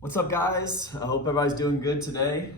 What's up, guys? I hope everybody's doing good today.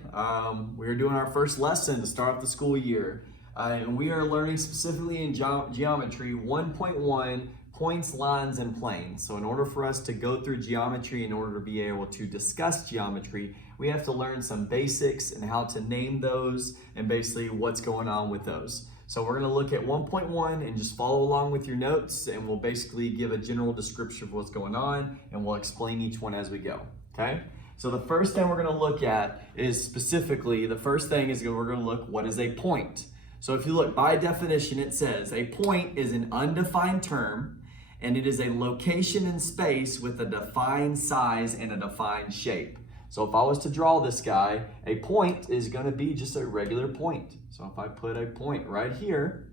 We're doing our first lesson to start off the school year. And we are learning specifically in geometry 1.1 points, lines, and planes. So in order for us to go through geometry, in order to be able to discuss geometry, we have to learn some basics and how to name those and basically what's going on with those. So we're going to look at 1.1 and just follow along with your notes, and we'll basically give a general description of what's going on, and we'll explain each one as we go. Okay, so the first thing we're going to look at is specifically, the first thing is we're going to look, what is a point? So if you look, by definition, it says a point is an undefined term, and it is a location in space with a defined size and a defined shape. So if I was to draw this guy, a point is going to be just a regular point. So if I put a point right here,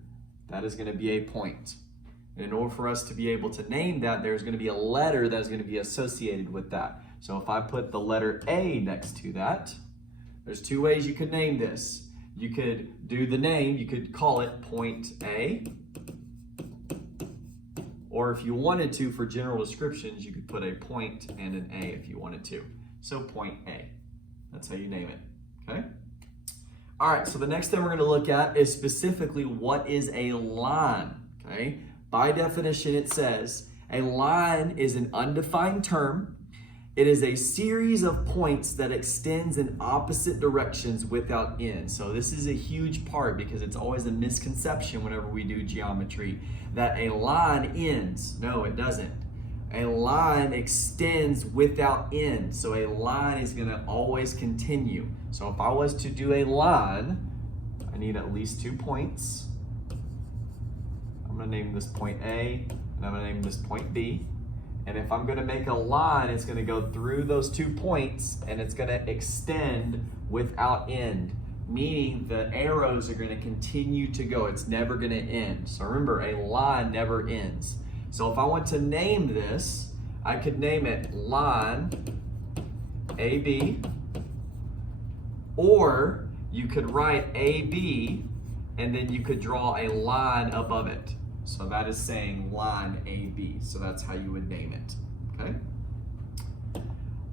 that is going to be a point. And in order for us to be able to name that, there's going to be a letter that's going to be associated with that. So if I put the letter A next to that, there's two ways you could name this. You could do the name, you could call it point A, or if you wanted to, for general descriptions, you could put a point and an A if you wanted to. So point A, that's how you name it, okay? All right, so the next thing we're gonna look at is specifically what is a line, okay? By definition, it says a line is an undefined term. It is a series of points that extends in opposite directions without end. So this is a huge part because it's always a misconception whenever we do geometry that a line ends. No, it doesn't. A line extends without end. So a line is going to always continue. So if I was to do a line, I need at least 2 points. I'm going to name this point A, and I'm going to name this point B. And if I'm going to make a line, it's going to go through those 2 points and it's going to extend without end, meaning the arrows are going to continue to go. It's never going to end. So remember, a line never ends. So if I want to name this, I could name it line AB, or you could write AB and then you could draw a line above it. So that is saying line AB. So that's how you would name it, okay?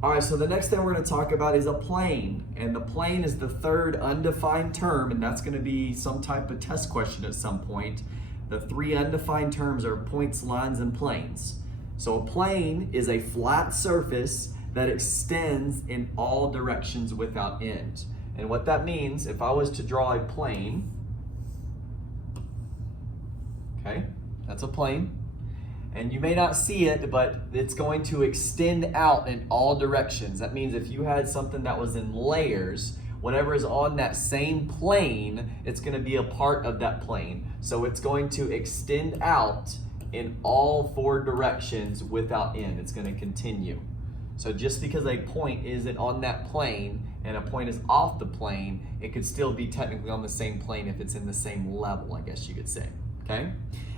All right, so the next thing we're gonna talk about is a plane. And the plane is the third undefined term, and that's gonna be some type of test question at some point. The 3 undefined terms are points, lines, and planes. So a plane is a flat surface that extends in all directions without end. And what that means, if I was to draw a plane, okay, that's a plane. And you may not see it, but it's going to extend out in all directions. That means if you had something that was in layers, whatever is on that same plane, it's going to be a part of that plane. So it's going to extend out in all 4 directions without end. It's going to continue. So just because a point isn't on that plane and a point is off the plane, it could still be technically on the same plane if it's in the same level, I guess you could say. Okay?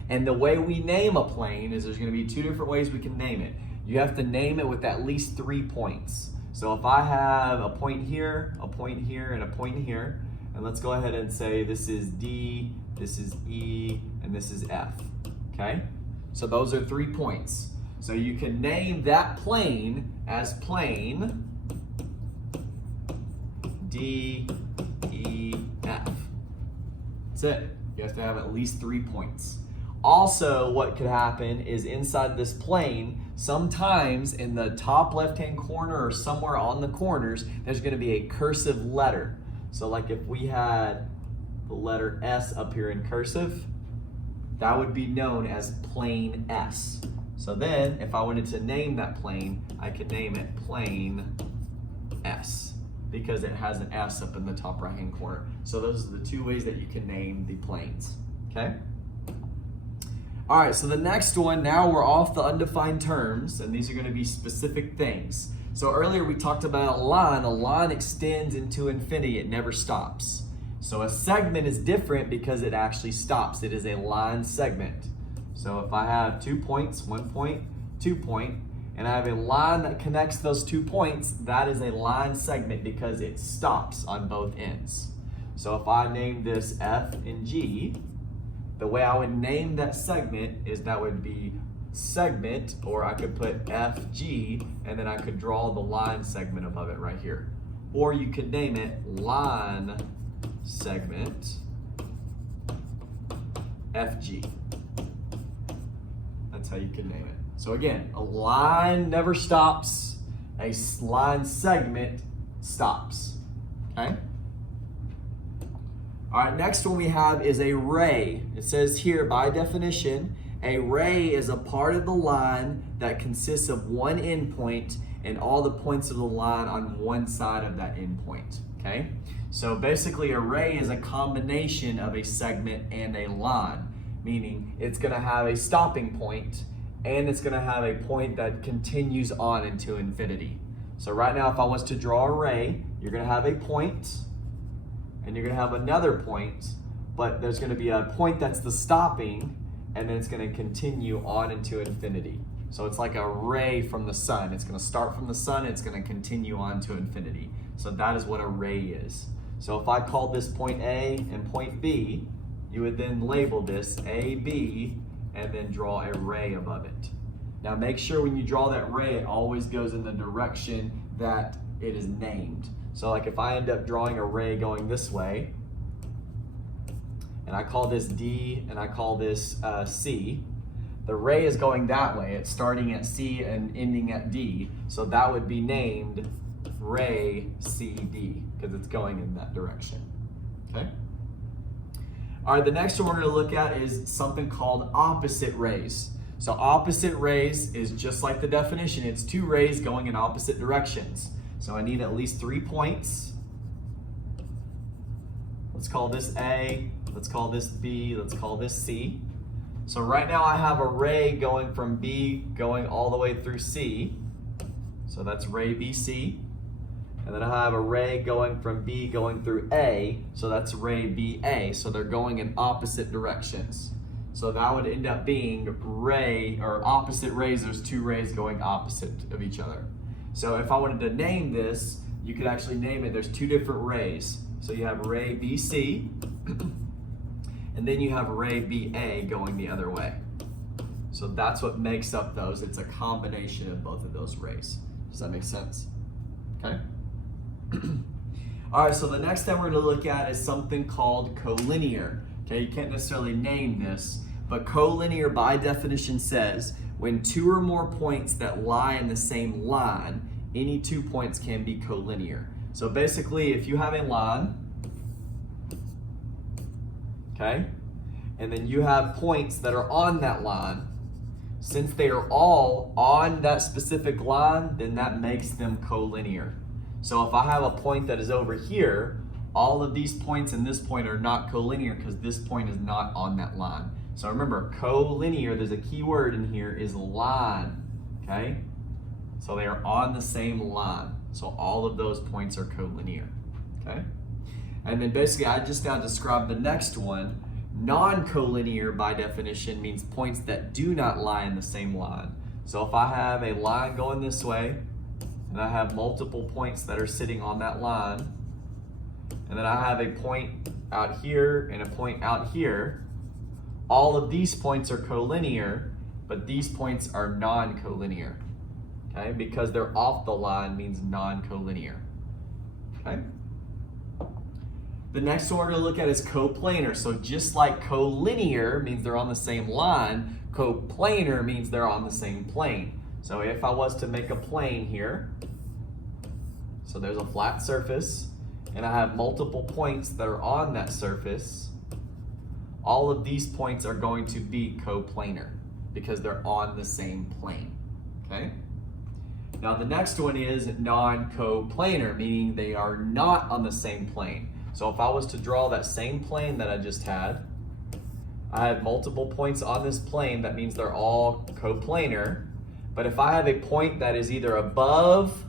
And the way we name a plane is there's going to be 2 different ways we can name it. You have to name it with at least 3 points. So if I have a point here, and a point here, and let's go ahead and say this is D, this is E, and this is F. Okay? So those are 3 points. So you can name that plane as plane D, E, F. That's it. You have to have at least 3 points. Also, what could happen is inside this plane, sometimes in the top left-hand corner or somewhere on the corners, there's going to be a cursive letter. So like if we had the letter S up here in cursive, that would be known as plane S. So then, if I wanted to name that plane, I could name it plane S because it has an S up in the top right-hand corner. So those are the 2 ways that you can name the planes, okay? All right, so the next one, now we're off the undefined terms, and these are gonna be specific things. So earlier we talked about a line extends into infinity, it never stops. So a segment is different because it actually stops. It is a line segment. So if I have 2 points, 1 point, 2 point, and I have a line that connects those 2 points, that is a line segment because it stops on both ends. So if I name this F and G, the way I would name that segment is that would be segment, or I could put FG, and then I could draw the line segment above it right here. Or you could name it line segment FG. That's how you can name it. So again, a line never stops, a line segment stops, okay? All right, next one we have is a ray. It says here, by definition, a ray is a part of the line that consists of one endpoint and all the points of the line on one side of that endpoint, okay? So basically a ray is a combination of a segment and a line, meaning it's gonna have a stopping point and it's gonna have a point that continues on into infinity. So right now, if I was to draw a ray, you're gonna have a point and you're gonna have another point, but there's gonna be a point that's the stopping, and then it's gonna continue on into infinity. So it's like a ray from the sun. It's gonna start from the sun, it's gonna continue on to infinity. So that is what a ray is. So if I called this point A and point B, you would then label this A, B, and then draw a ray above it. Now make sure when you draw that ray, it always goes in the direction that it is named. So like if I end up drawing a ray going this way, and I call this D and I call this C, the ray is going that way. It's starting at C and ending at D. So that would be named ray CD because it's going in that direction, okay? All right, the next one we're gonna look at is something called opposite rays. So opposite rays is just like the definition. It's two rays going in opposite directions. So I need at least 3 points. Let's call this A, let's call this B, let's call this C. So right now I have a ray going from B going all the way through C. So that's ray BC. And then I have a ray going from B going through A. So that's ray BA. So they're going in opposite directions. So that would end up being ray, or opposite rays. There's two rays going opposite of each other. So if I wanted to name this, you could actually name it. There's two different rays. So you have ray BC, and then you have ray BA going the other way. So that's what makes up those. It's a combination of both of those rays. Does that make sense? Okay. All right, so the next thing we're gonna look at is something called collinear. Okay, you can't necessarily name this, but collinear by definition says when two or more points that lie in the same line, any 2 points can be collinear. So basically, if you have a line, okay, and then you have points that are on that line, since they are all on that specific line, then that makes them collinear. So if I have a point that is over here, all of these points and this point are not collinear because this point is not on that line. So remember, collinear, there's a key word in here, is line, okay? So they are on the same line. So all of those points are collinear, okay? And then basically I just now described the next one. Non-collinear by definition means points that do not lie in the same line. So if I have a line going this way, and I have multiple points that are sitting on that line, and then I have a point out here and a point out here, all of these points are collinear, but these points are non-collinear, okay? Because they're off the line means non-collinear, okay? The next one we're gonna look at is coplanar. So just like collinear means they're on the same line, coplanar means they're on the same plane. So if I was to make a plane here, so there's a flat surface, and I have multiple points that are on that surface, all of these points are going to be coplanar because they're on the same plane, okay? Now the next one is non-coplanar, meaning they are not on the same plane. So if I was to draw that same plane that I just had, I have multiple points on this plane, that means they're all coplanar. But if I have a point that is either above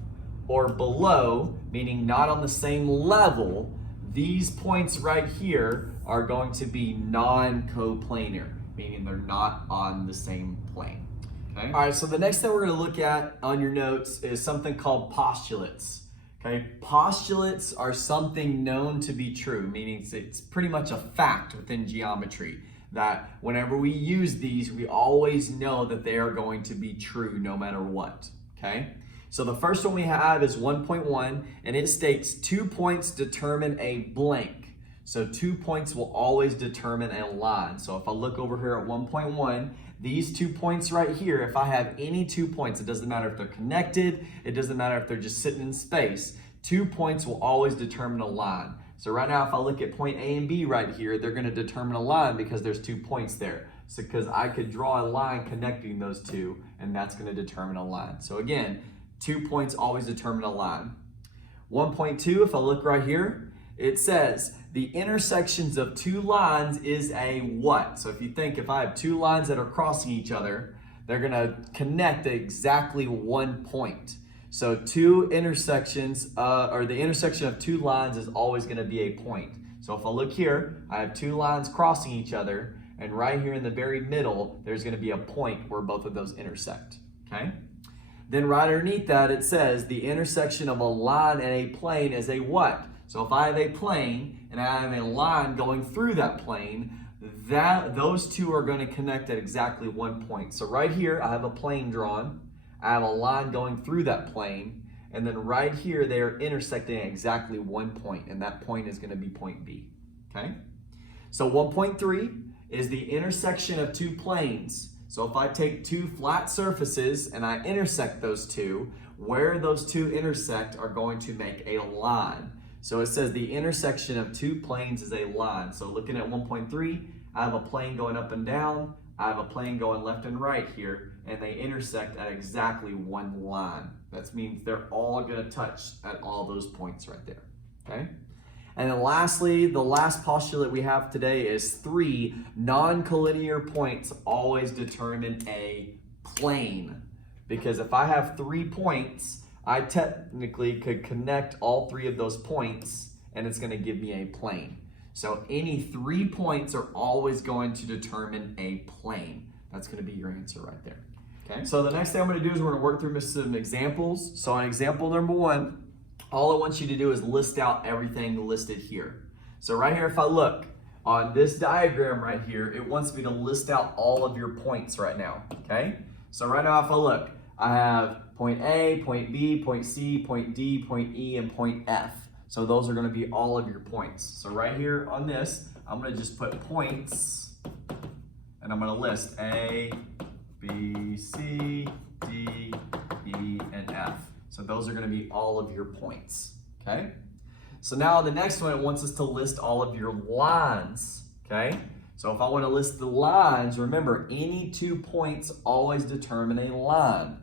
or below, meaning not on the same level, these points right here are going to be non-coplanar, meaning they're not on the same plane. Okay? All right, so the next thing we're gonna look at on your notes is something called postulates. Okay, postulates are something known to be true, meaning it's pretty much a fact within geometry. that whenever we use these, we always know that they are going to be true no matter what, okay? So the first one we have is 1.1, and it states 2 points determine a blank. So 2 points will always determine a line. So if I look over here at 1.1, these 2 points right here, if I have any 2 points, it doesn't matter if they're connected, it doesn't matter if they're just sitting in space, 2 points will always determine a line. So right now, if I look at point A and B right here, they're gonna determine a line because there's 2 points there. So because I could draw a line connecting those two, and that's gonna determine a line. So again, 2 points always determine a line. 1.2, if I look right here, it says the intersections of 2 lines is a what? So if you think if I have 2 lines that are crossing each other, they're gonna connect at exactly 1 point. So 2 intersections, or the intersection of 2 lines is always gonna be a point. So if I look here, I have 2 lines crossing each other, and right here in the very middle, there's gonna be a point where both of those intersect, okay? Then right underneath that, it says the intersection of a line and a plane is a what? So if I have a plane and I have a line going through that plane, those two are going to connect at exactly 1 point. So right here, I have a plane drawn. I have a line going through that plane. And then right here, they are intersecting at exactly 1 point. And that point is going to be point B. Okay? So 1.3 is the intersection of 2 planes. So if I take 2 flat surfaces and I intersect those two, where those two intersect are going to make a line. So it says the intersection of 2 planes is a line. So looking at 1.3, I have a plane going up and down, I have a plane going left and right here, and they intersect at exactly 1 line. That means they're all gonna touch at all those points right there, okay? And then lastly, the last postulate we have today is 3 non-collinear points always determine a plane. Because if I have 3 points, I technically could connect all 3 of those points and it's gonna give me a plane. So any 3 points are always going to determine a plane. That's gonna be your answer right there, okay? So the next thing I'm gonna do is we're gonna work through some examples. So on example number 1, all I want you to do is list out everything listed here. So right here, if I look on this diagram right here, it wants me to list out all of your points right now, okay? So right now, if I look, I have point A, point B, point C, point D, point E, and point F. So those are gonna be all of your points. So right here on this, I'm gonna just put points, and I'm gonna list A, B, C, D, E, and F. So those are gonna be all of your points, okay? So now the next one, it wants us to list all of your lines, okay? So if I wanna list the lines, remember, any 2 points always determine a line.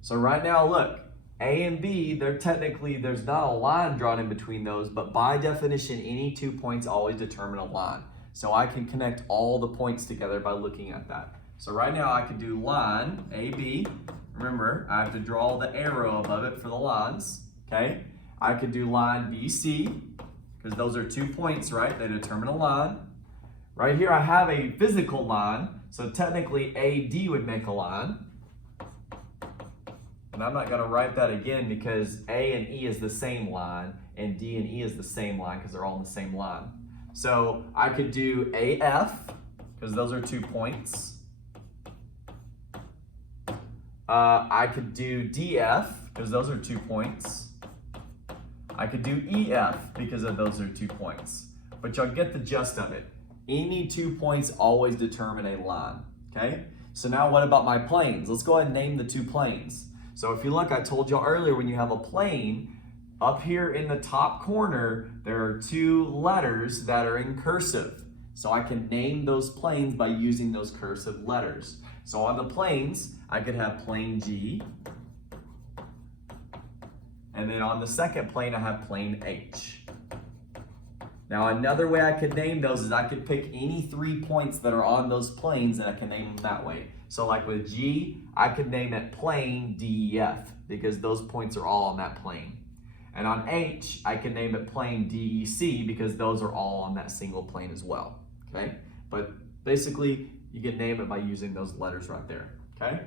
So right now, look, A and B, there's not a line drawn in between those, but by definition, any 2 points always determine a line. So I can connect all the points together by looking at that. So right now I could do line AB. Remember, I have to draw the arrow above it for the lines, okay? I could do line BC, because those are 2 points, right? They determine a line. Right here I have a physical line, so technically AD would make a line. And I'm not gonna write that again because A and E is the same line and D and E is the same line because they're all in the same line. So I could do AF because those are 2 points. I could do DF because those are 2 points. I could do EF because of those are 2 points. But y'all get the gist of it. Any 2 points always determine a line, okay? So now what about my planes? Let's go ahead and name the 2 planes. So if you look, I told you earlier, when you have a plane, up here in the top corner, there are 2 letters that are in cursive. So I can name those planes by using those cursive letters. So on the planes, I could have plane G. And then on the second plane, I have plane H. Now another way I could name those is I could pick any 3 points that are on those planes and I can name them that way. So like with G, I could name it plane DEF because those points are all on that plane. And on H, I can name it plane DEC because those are all on that single plane as well, okay? But basically, you can name it by using those letters right there, okay?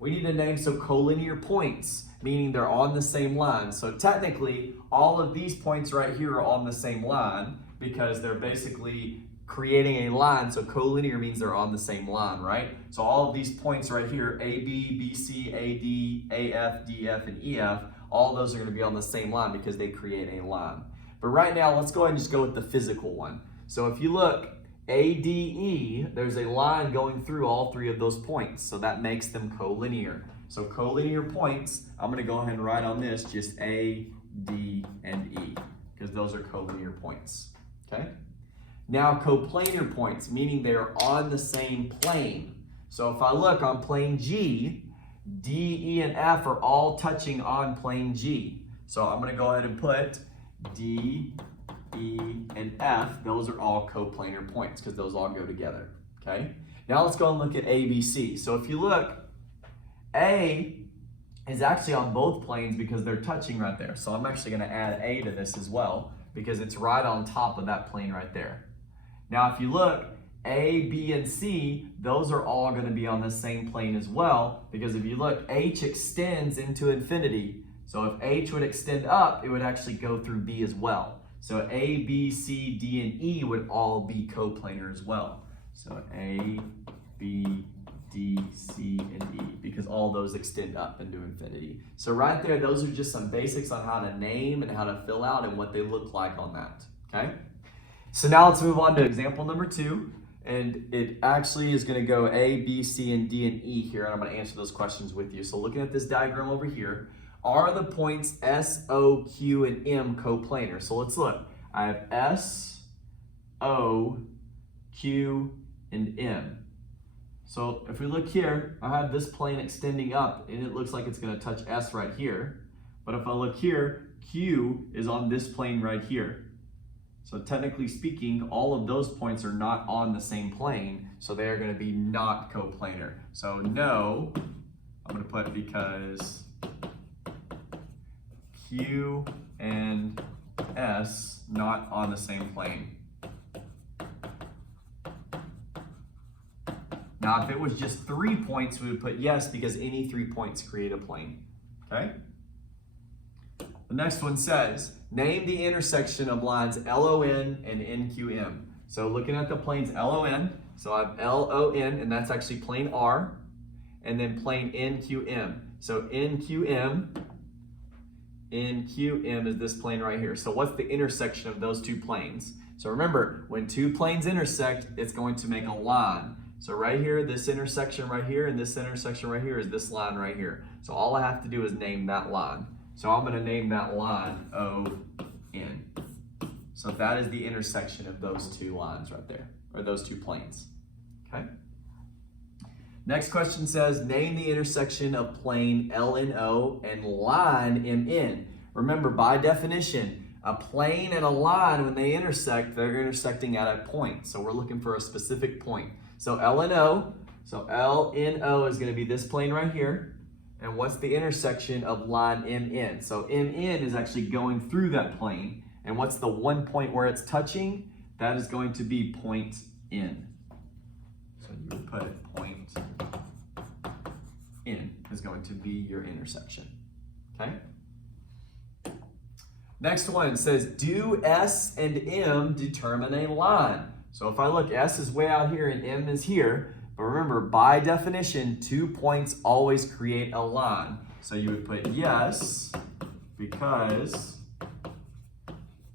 We need to name some collinear points, meaning they're on the same line. So technically, all of these points right here are on the same line because they're basically creating a line. So collinear means they're on the same line, right? So all of these points right here, AB, BC, AD, AF, DF, and EF, all those are going to be on the same line because they create a line. But right now, let's go ahead and just go with the physical one. So if you look, ADE, there's a line going through all three of those points. So that makes them collinear. So collinear points, I'm going to go ahead and write on this just A, D, and E, because those are collinear points. Okay? Now coplanar points, meaning they're on the same plane. So if I look on plane G, D, E, and F are all touching on plane G. So I'm going to go ahead and put D, E, and F. Those are all coplanar points because those all go together. Okay? Now let's go and look at ABC. So if you look, A is actually on both planes because they're touching right there. So I'm actually going to add A to this as well because it's right on top of that plane right there. Now if you look, A, B, and C, those are all going to be on the same plane as well because if you look, H extends into infinity. So if H would extend up, it would actually go through B as well. So A, B, C, D, and E would all be coplanar as well. So A, B, D, C, and E, because all those extend up into infinity. So right there, those are just some basics on how to name and how to fill out and what they look like on that, okay? So now let's move on to example number 2, and it actually is gonna go A, B, C, and D, and E here, and I'm gonna answer those questions with you. So looking at this diagram over here, are the points S, O, Q, and M coplanar? So let's look. I have S, O, Q, and M. So if we look here, I have this plane extending up and it looks like it's going to touch S right here. But if I look here, Q is on this plane right here. So technically speaking, all of those points are not on the same plane, so they are going to be not coplanar. So no, I'm going to put because Q and S not on the same plane. Now, if it was just 3 points, we would put yes because any 3 points create a plane, okay? The next one says, name the intersection of lines LON and NQM. So looking at the planes LON, so I have LON, and that's actually plane R, and then plane NQM. So NQM is this plane right here. So what's the intersection of those two planes? So remember, when two planes intersect, it's going to make a line. So right here, this intersection right here, and this intersection right here is this line right here. So all I have to do is name that line. So I'm going to name that line ON. So that is the intersection of those two lines right there, or those two planes. Okay? Next question says, name the intersection of plane LNO and line MN. Remember, by definition, a plane and a line, when they intersect, they're intersecting at a point. So we're looking for a specific point. So LNO is going to be this plane right here. And what's the intersection of line MN? So MN is actually going through that plane. And what's the one point where it's touching? That is going to be point N. So you would put it point N is going to be your intersection. Okay? Next one says, do S and M determine a line? So if I look, S is way out here and M is here. But remember, by definition, 2 points always create a line. So you would put yes, because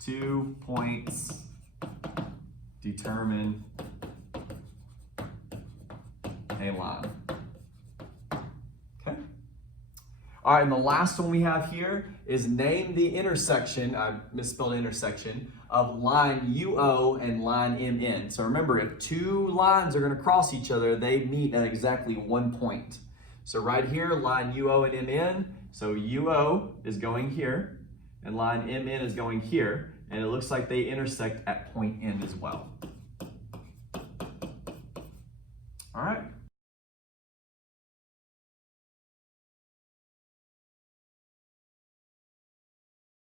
2 points determine a line. Okay? All right, and the last one we have here is name the intersection, I misspelled intersection, of line UO and line MN. So remember, if two lines are going to cross each other, they meet at exactly 1 point. So right here, line UO and MN, so UO is going here, and line MN is going here, and it looks like they intersect at point N as well. All right.